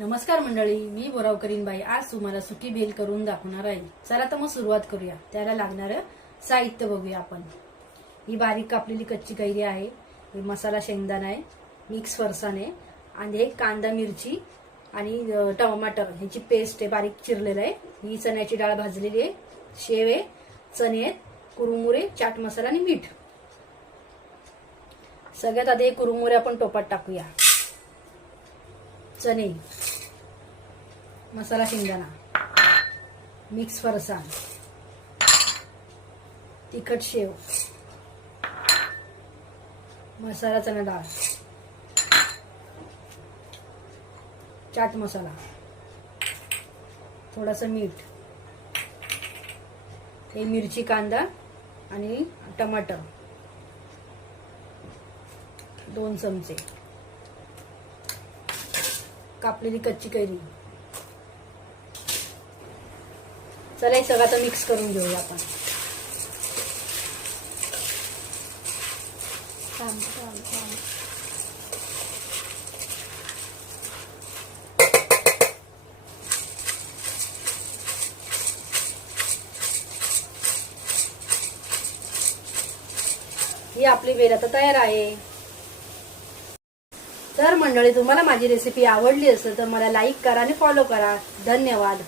नमस्कार मंडळी, मी बोरावकरीन बाई आज तुम्हाला सुकी भेल करून दाखवणार आहे। चला तर मग सुरुवात करूया। त्याला लागणारं साहित्य बघूया आपण। ही बारीक कापलेली कच्ची कैरी आहे, ही मसाला शेंगदाणा आहे, मिक्स फरसाण आहे आणि एक कांदा मिरची आणि टमाटर ह्याची पेस्ट आहे, बारीक चिरलेलं आहे। ही चण्याची डाळ भाजलेली आहे, शेव आहे, चणे आहेत, कुरुमुरे, चाट मसाला आणि मीठ। सगळ्यात आधी कुरुमुरे आपण टोपात टाकूया। चणे, मसाला शेंगदाणा, मिक्स फरसाण, तिखट शेव, मसाला चणा डाळ, चाट मसाला, थोडासा मीठ, हे मिरची, कांदा आणि टमाटर 2 चमचे, कापलेली कच्ची कैरी। चला हे सगळं आता मिक्स करून घेऊया आपण। ही आपली भेल आता तयार आहे। तर मंडळी, तुम्हाला माझी रेसिपी आवडली असेल तर मला लाईक करा आणि फॉलो करा। धन्यवाद।